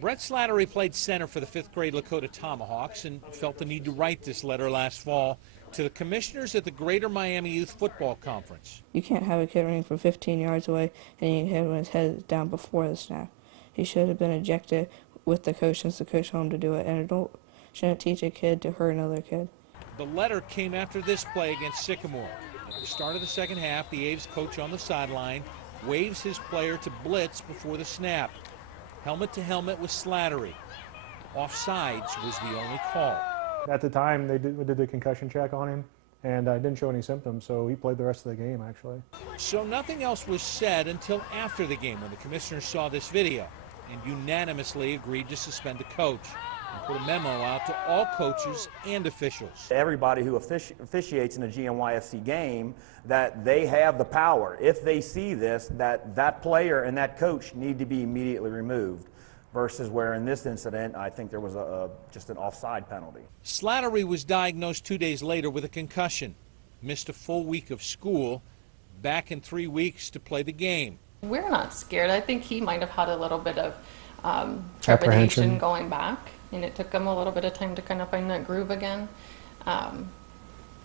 Brett Slattery played center for the 5th grade Lakota Tomahawks and felt the need to write this letter last fall to the commissioners at the Greater Miami Youth Football Conference. You can't have a kid running from 15 yards away and you hit him with his head down before the snap. He should have been ejected with the coach since the coach told him to do it. An adult shouldn't teach a kid to hurt another kid. The letter came after this play against Sycamore. At the start of the second half, the A's coach on the sideline waves his player to blitz before the snap. Helmet to helmet with Slattery. Offsides was the only call. At the time, they did the concussion check on him, and didn't show any symptoms, so he played the rest of the game, actually. So nothing else was said until after the game when the commissioners saw this video and unanimously agreed to suspend the coach and put a memo out to all coaches and officials. Everybody who officiates in a GMYFC game, that they have the power, if they see this, that player and that coach need to be immediately removed, versus where in this incident, I think there was just an offside penalty. Slattery was diagnosed 2 days later with a concussion, missed a full week of school, back in 3 weeks to play the game. We're not scared. I think he might have had a little bit of trepidation going back, and it took him a little bit of time to kind of find that groove again.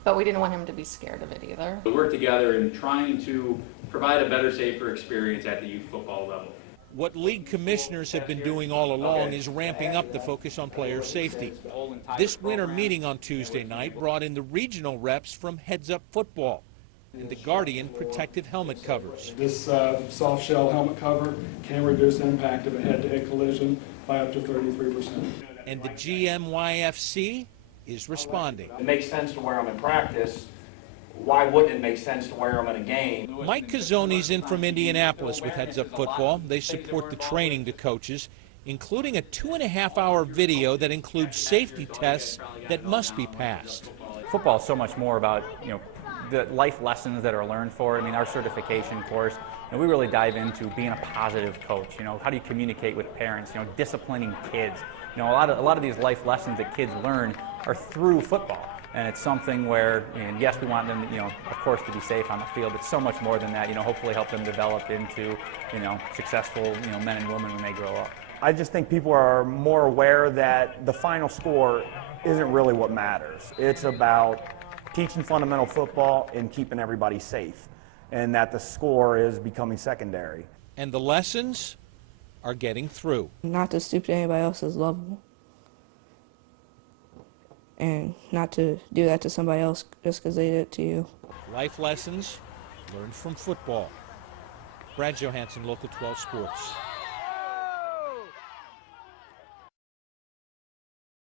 But we didn't want him to be scared of it either. We work together in trying to provide a better, safer experience at the youth football level. What league commissioners have been doing all along is ramping up the focus on player safety. This winter meeting on Tuesday night brought in the regional reps from Heads Up Football and the Guardian protective helmet covers. This soft shell helmet cover can reduce the impact of a head-to-head collision by up to 33%. And the GMYFC is responding. It makes sense to wear them in practice. Why wouldn't it make sense to wear them in a game? Mike Cazzoni's in from Indianapolis with Heads Up Football. They support the training to coaches, including a 2.5-hour video that includes safety tests that must be passed. Football is so much more about, the life lessons that are learned for it. I mean, our certification course, we really dive into being a positive coach. How do you communicate with parents? Disciplining kids. A lot of these life lessons that kids learn are through football. And it's something where, yes, we want them, of course, to be safe on the field, but so much more than that, hopefully help them develop into, successful, men and women when they grow up. I just think people are more aware that the final score isn't really what matters. It's about teaching fundamental football and keeping everybody safe, and that the score is becoming secondary. And the lessons are getting through. Not to stoop to anybody else's level. And not to do that to somebody else just because they did it to you. Life lessons learned from football. Brad Johansen, Local 12 Sports.